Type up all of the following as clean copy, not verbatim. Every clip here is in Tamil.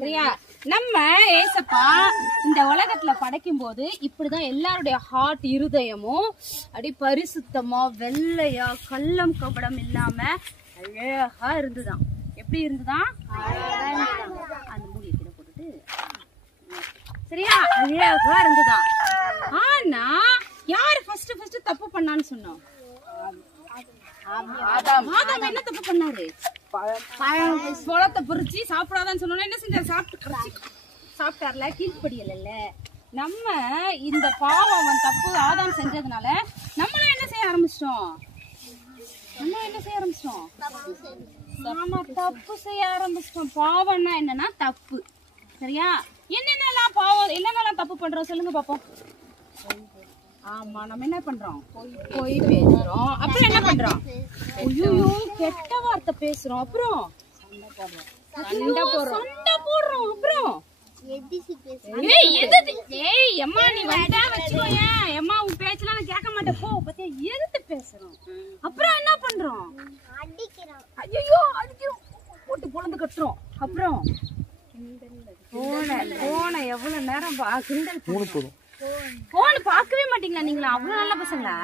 சரியா? நம்ம ஏசப்பா இந்த உலகத்துல படைக்கும் போது இப்படிதான் எல்லாருடைய ஹார்ட் இருதயமும் அப்படி பரிசுத்தமா வெள்ளையா கள்ளம் கபடம் இல்லாம அழகா இருந்துதான். எப்படி இருந்துதான்? அந்த மூடியை கீழே போட்டுட்டு சரியா அழகா இருந்துதான். ஆனா யாரு ஃபர்ஸ்ட் தப்பு பண்ணான்னு சொன்னோம்? ஆதாம் என்ன தப்பு பண்ணாரு? பழத்தை பொறிச்சு சாப்பிடாதான்னு சொன்னோம். என்ன செஞ்சாரு? சாப்பிட்டார்ல, கீழ்படியல. நம்ம இந்த பாவம் தப்பு ஆதாம் செஞ்சதுனால நம்மளும் என்ன செய்ய ஆரம்பிச்சிட்டோம்? நாம தப்பு செய்ய ஆரம்பிச்சிட்டோம். பாவம்னா என்னன்னா தப்பு. சரியா? என்னென்னலாம் பாவம், என்னென்னலாம் தப்பு பண்றோம் சொல்லுங்க பாப்போம். ஆமா, நம்ம என்ன பண்றோம்? போய் பேசுறோம். அப்புறம் என்ன பண்றோம்? ஐயோ கெட்ட வார்த்தை பேசுறோம். அப்புறம் சண்டை போடுறோம். அப்புறம் எம்மா நீ வந்தா வச்சுக்கோயேன், எம்மா உன் பேச்செல்லாம் நான் கேட்க மாட்டேன் போ. பத்தியா எதுக்கு பேசுறோம்? அப்புறம் என்ன பண்றோம்? ஐயோ அடிக்கிறோம், போட்டு பொழந்து கட்டுறோம். அப்புறம் போன எவ்வளவு நேரம் கிண்டல் போதும். போன் பாக்கவே மாட்டீங்களா நீங்களா? அவ்வளவு நல்ல பசங்களா?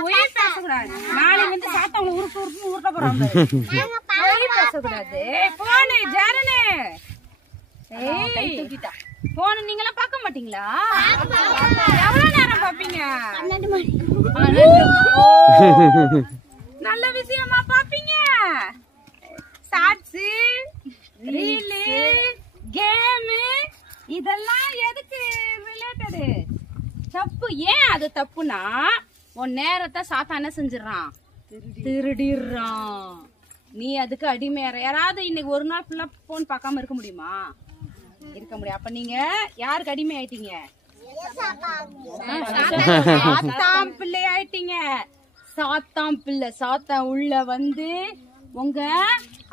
போய் பேசக்கூடாது. நாளைக்கு வந்து சாத்தவங்களை உருட்ட போறாங்க. போய் பேசக்கூடாது. போனு ஜாரனே போன நீங்களாம் பாக்க மாட்டீங்களா? எவ்வளவு நேரம் பாப்பீங்க? நல்ல விஷயமா பாப்பீங்க. ஷார்ட்ஸ், ரீலு, கேமு இதெல்லாம் எதுக்கு ரிலேட்டடு? தப்பு. ஏன் அது தப்புனா உன் நேரத்தை சாத்தான செஞ்சிடறான், திருடிடுறான். நீ அதுக்கு அடிமையார. யாராவது இன்னைக்கு ஒரு நாள் ஃபுல்லா போன் பார்க்காம இருக்க முடியுமா? இருக்க முடியும். அப்ப நீங்க யாருக்கு அடிமை ஆயிட்டீங்க? சாத்தாம் பிள்ளை ஆயிட்டீங்க. சாத்தாம் பிள்ளை. சாத்தான் உள்ள வந்து உங்க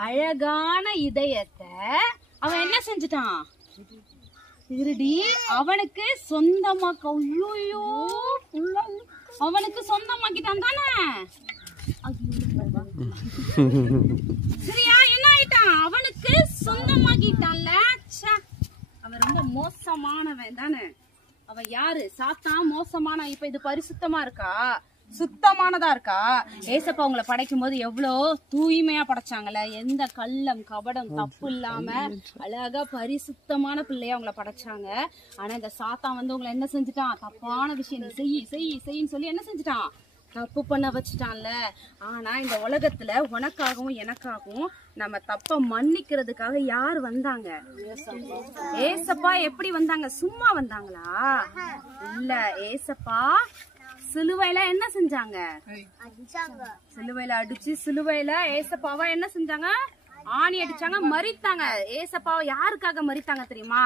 அழகான இதயத்தை அவன் என்ன செஞ்சுட்டான்? திருடி அவனுக்கு சொந்தமாக்க. அவனுக்கு சொந்தமாக்கிட்டான் தானே? சரியா? என்ன ஆயிட்டான்? அவனுக்கு சொந்தமாக்கிட்டான்ல. அவன் ரொம்ப மோசமானவன் தானே. அவன் யாரு? சாத்தான் மோசமான. இப்ப இது பரிசுத்தமா இருக்கா? சுத்தமானதா இருக்கா? ஏசப்பா உங்களை படைக்கும் போது எவ்வளவு தூய்மையா படைச்சாங்கல்ல. எந்த கள்ளம் கபடம் தப்பு இல்லாம அழகா பரிசுத்தமான பிள்ளையா உங்களை படைச்சாங்க. ஆனா இந்த சாத்தான் வந்து உங்களை என்ன செஞ்சுட்டான்? தப்பான விஷயம் செய்யின்னு சொல்லி என்ன செஞ்சுட்டான்? தப்பு பண்ண வச்சுட்டான்ல. ஆனா இந்த உலகத்துல உனக்காகவும் எனக்காகவும் நம்ம தப்ப மன்னிக்கிறதுக்காக யார் வந்தாங்க? ஏசப்பா. எப்படி வந்தாங்க? சும்மா வந்தாங்களா? இல்ல. ஏசப்பா சிலுவையில என்ன செஞ்சாங்க? சிலுவையில அடிச்சு, சிலுவையில ஏசப்பாவா என்ன செஞ்சாங்க? ஆணி அடிச்சாங்க, மரித்தாங்க. ஏசப்பாவை யாருக்காக மரித்தாங்க தெரியுமா?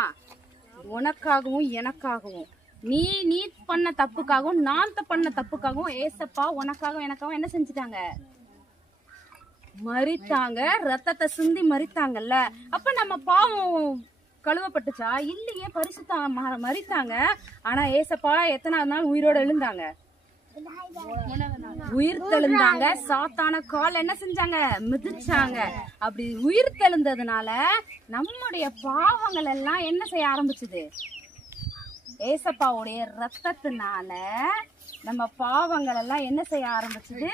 உனக்காகவும் எனக்காகவும். நீ பண்ண தப்புக்காகவும் நான் பண்ண தப்புக்காகவும் ஏசப்பா உனக்காகவும் எனக்காகவும் என்ன செஞ்சுட்டாங்க? மரித்தாங்க. ரத்தத்தை சிந்தி மரித்தாங்கல்ல. அப்ப நம்ம பாவம் கழுவப்பட்டுச்சா? இல்லையே. பரிசுத்த மரித்தாங்க. ஆனா ஏசப்பா எத்தனாவது நாள் உயிரோட எழுந்தாங்க? உயிர் தெழுந்தாங்க. சாத்தான கால் என்ன செஞ்சாங்க? மிதிச்சாங்க. அப்படி உயிர் தெழுந்ததுனால நம்முடைய பாவங்கள் எல்லாம் என்ன செய்ய ஆரம்பிச்சது? ஏசப்பாவுடைய ரத்தத்தினால நம்ம பாவங்கள் எல்லாம் என்ன செய்ய ஆரம்பிச்சது?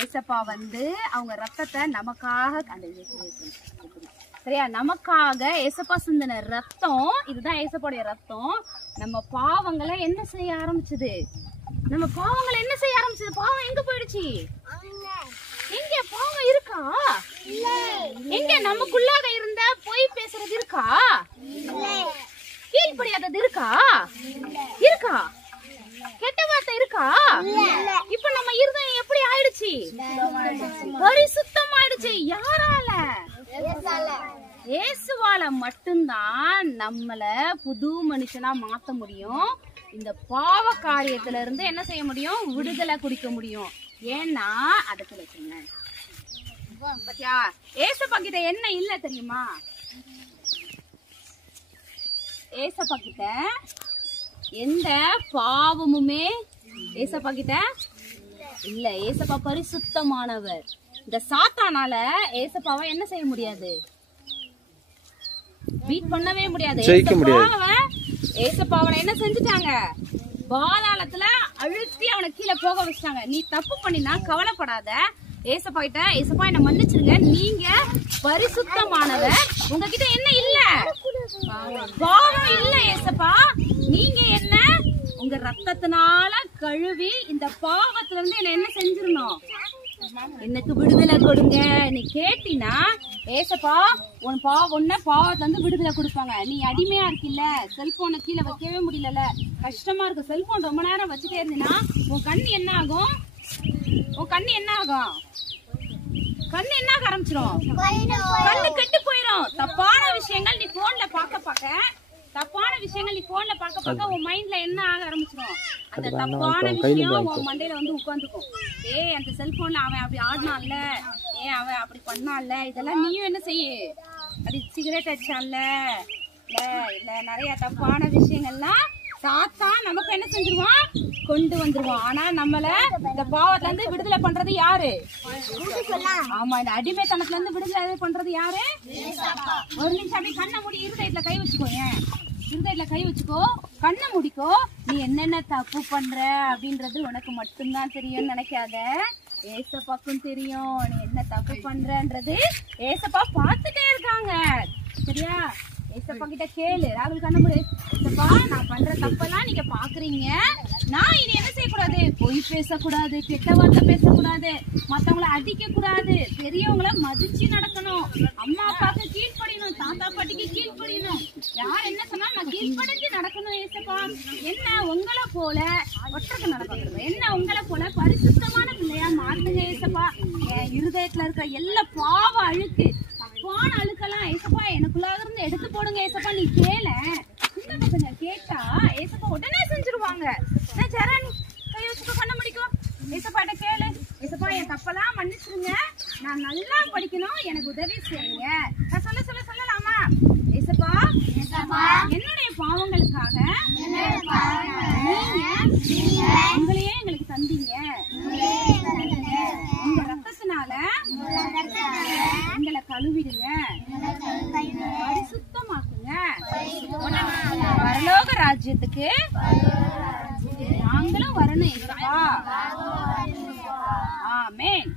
ஏசப்பா வந்து அவங்க ரத்தத்தை நமக்காக, சரியா, நமக்காக ஏசப்பா சிந்தின ரத்தம், இதுதான் ஏசப்பாவுடைய ரத்தம். நம்ம பாவங்களை என்ன செய்ய ஆரம்பிச்சது? நம்ம பாவங்களை என்ன செய்ய ஆரம்பிச்சது? பாவம் எங்க போயிடுச்சு? எங்க பாவம் இருக்கா? எங்க நமக்குள்ளாக இருந்த பொய் பேசுறது இருக்கா? கீழ்படியாதது இருக்கா? கெட்ட வார்த்தை இருக்கா? இப்ப நம்ம இருதயம் எப்படி ஆயிடுச்சு? பரிசுத்தம் ஆயிடுச்சு. யாரால? இயேசுவால மட்டும்தான் நம்மள புது மனுஷனா மாத்த முடியும். இந்த பாவ காரியத்துல இருந்து என்ன செய்ய முடியும்? விடுதலை குடிக்க முடியும். ஏன்னா அதுக்கு வச்சுங்க. பாத்தியா? ஏசப்பா கிட்ட என்ன இல்ல தெரியுமா? ஏசப்பா கிட்ட எந்த பாவமுமே ஏசப்பா கிட்ட இல்ல. ஏசப்பா பரிசுத்தமானவர். இந்த சாத்தானால ஏசப்பாவை என்ன செய்ய முடியாது? பீட் பண்ணவே முடியாது. ஜெயிக்க முடியாது. ஏசப்பா அவனை என்ன செஞ்சுட்டாங்க? பாதாளத்துல அழுத்தி அவனை கீழே போக வச்சிட்டாங்க. நீ தப்பு பண்ணினா கவலைப்படாத, ஏசப்பா கிட்ட ஏசப்பா என்ன மன்னிச்சிருங்க, நீங்க பரிசுத்தமானவர், உங்ககிட்ட என்ன இல்ல, பாவம் இல்ல ஏசப்பா, நீங்க என்ன உங்க ரத்தத்தினால கழுவி இந்த பாவத்துல இருந்து என்ன செஞ்சிடணும், எனக்கு விடுதலை கொடுங்க நீ கேட்டினா ஏசப்பா உன்ன பாவத்துல இருந்து விடுதலை கொடுப்பாங்க. நீ அடிமையா இருக்கில்ல, செல்போனை கீழே வைக்கவே முடியல, கஷ்டமா இருக்கு, செல்போன் ரொம்ப நேரம் வச்சுட்டே இருந்தீங்கன்னா உன் கண்ணு என்ன ஆகும்? உன் கண்ணு என்ன ஆகும்? கண்ணு என்ன ஆக ஆரம்பிச்சிடும்? கண்ணு கெட்டு போயிடும். தப்பான விஷயங்கள் நீ போன்ல தப்பான விஷயங்கள் நீ போன்ல பார்க்க உன் மைண்ட்ல என்ன ஆக ஆரம்பிச்சிடும்? அந்த தப்பான விஷயம் உன் மண்டையில வந்து உட்காந்துக்கும். அந்த செல்போன்ல அவன் அப்படி ஆடினான்ல, அவன் அப்படி பண்ணான்ல, இதெல்லாம் நீயும் என்ன செய்ய, அப்படி சிகரெட் அடிச்சான்ல, இல்ல நிறைய தப்பான விஷயங்கள்லாம் சாத்தான் நமக்கு என்ன செஞ்சிருவான், கொண்டு வந்துருவான். ஆனா நம்மள இந்த பாவத்துல இருந்து விடுதலை பண்றது யாரு? ஆமா, இந்த அடிமைத்தனத்துல இருந்து விடுதலை பண்றது யாரு? ஒரு நிமிஷம் அப்படி கண்ணை மூடி இருதயத்துல கை வச்சுக்கோ, இருதயத்துல கை வச்சுக்கோ, கண்ணை முடிக்கோ. நீ என்னென்ன தப்பு பண்ற அப்படின்றது உனக்கு மட்டும்தான் தெரியும்னு நினைக்காத, ஏசப்பாக்கும் தெரியும் நீ என்ன தப்பு பண்றன்றது. ஏசப்பா பார்த்துட்டே இருக்காங்க, சரியா? ஏசப்பா கிட்ட கேளு, ராகுல் கண்ண முடி, ஏசப்பா நான் பண்ற தப்பெல்லாம் நீங்க பாக்குறீங்க, நான் இனி என்ன செய்யக்கூடாது, பொய் பேசக்கூடாது, கெட்ட வார்த்தை பேசக்கூடாது, மத்தவங்களை அடிக்க கூடாது, பெரியவங்கள மதிச்சு நடக்கணும், அம்மா அப்பாவுக்கு கீழ்ப்படியணும், தாத்தா பாட்டிக்கு கீழ்ப்படியணும், யார் என்ன சொன்னா நான் கீழ்ப்படிஞ்சு நடக்கணும். ஏசப்பா என்ன உங்களை போல ஒற்றக்கு நடக்கணும், என்ன உங்களை போல பரிசுத்தமான பிள்ளையா மாத்துங்க ஏசப்பா. என் இருதயத்துல இருக்கிற எல்லா பாவ அழுக்கு தப்பான அழுக்கெல்லாம் ஏசப்பா எனக்குள்ளாக இருந்து எடுத்து போடுங்க ஏசப்பா. நீ கேள, சின்ன பசங்க கேட்டா ஏசப்பா உடனே செஞ்சிருவாங்க. சரண் கை வச்சுக்க, பண்ண முடிக்கும், ஏசப்பாட்ட கேளு, ஏசப்பா என் தப்பெல்லாம் மன்னிச்சிருங்க, நான் நல்லா படிக்கணும், எனக்கு உதவி செய்யுங்க. நான் சொல்லலாமா? ஏசப்பா என்னுடைய பாவங்களுக்காக நீங்க உங்களையே எங்களுக்கு தந்தீங்க, உங்க ரத்தத்தினால எங்களை கழுவிடுங்க, பரிசுத்தமாக்குங்க, பரலோக ராஜ்யத்துக்கு நாங்களும் வரணும் ஏசப்பா. ஆமென்.